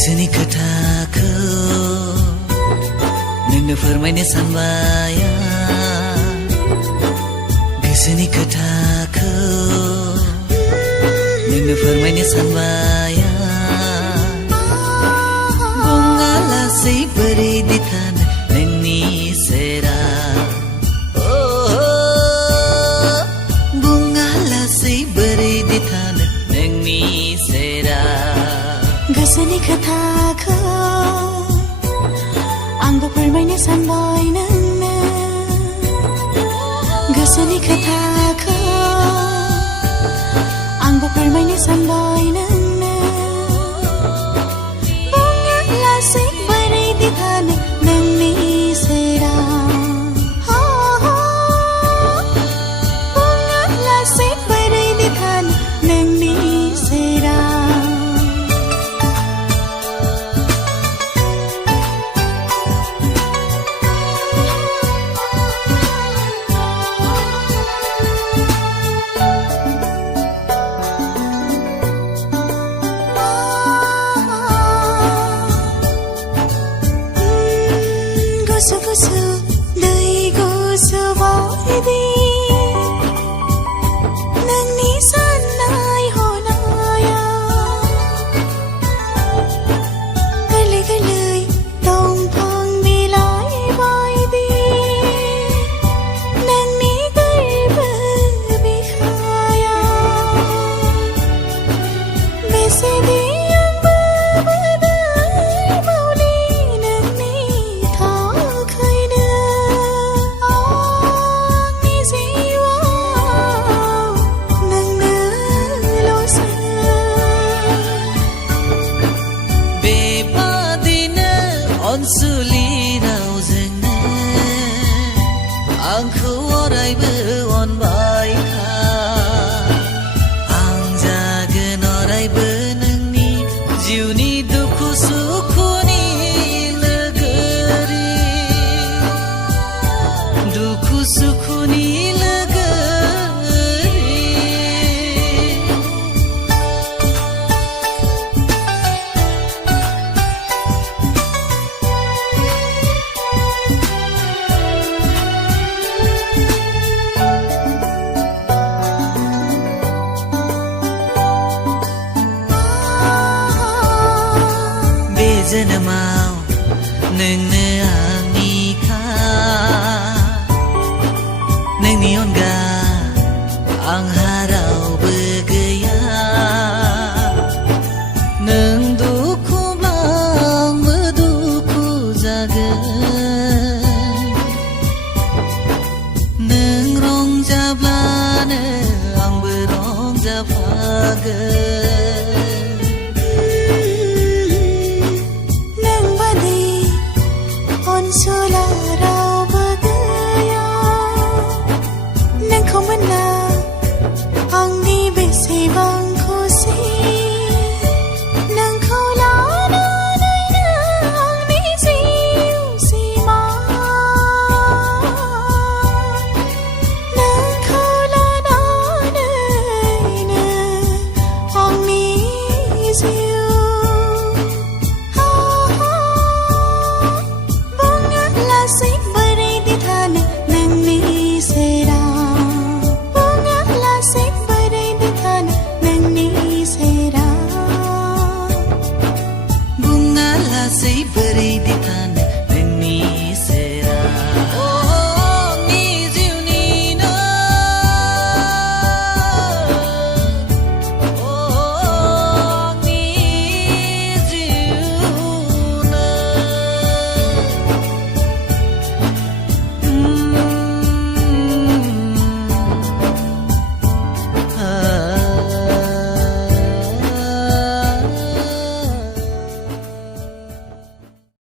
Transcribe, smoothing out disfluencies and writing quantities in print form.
गोसोनि खोथाखौ नोंनो फोरमायनो सानबाया गोसोनि खोथाखौ नोंनो फोरमायनो सानबाया बुङा लासै बोरै दिथानो नोंनि सेराव बुङा लासै बोरै दिथानो नोंनि सेराव गोसोनि खोथाखौ आंबो फोरमायनो सानबाय नोंनो गोसोनि खोथाखौ आंबो फोरमायनो सानबाय नोंनो बुङा लासै बोरै दिथानो नोंनि सेराव बुङा लासै बोरै दिथानो नोंनि सेराव गुसु दै गुसु बायदि नोंनि साननाय हनाया गोरलै गोरलै दंफां बिलाइ बायदि नोंनि गोरबो बिखाया बेसेदि अनसुलि रावजोंनो आंखौ अरायबो अनबाय था आं जागोन अरायबो नोंनि जिउनि दुखु सुखुनि लोगोरि दुखु सुखुनि जोनोमाव नोंनो आंनिखा नोंनि अनगा आंहा रावबो गैया नों दुखुब्ला आंबो दुखु जागोन नों रंजाब्लानो आंबो रंजाफागोन अनसुला रावबो गैया नोंखौ मोनना आंनि बेसेबां खुसि नोंखौ लानानैनो आंनि जिउ सिमा नोंखौ लानानैनो आंनि जिउ लासै बोरै दिथानो नोंनि सेराव बुङा लासै बोरै दिथानो नोंनि सेराव बुङा लासै बोरै दिथानो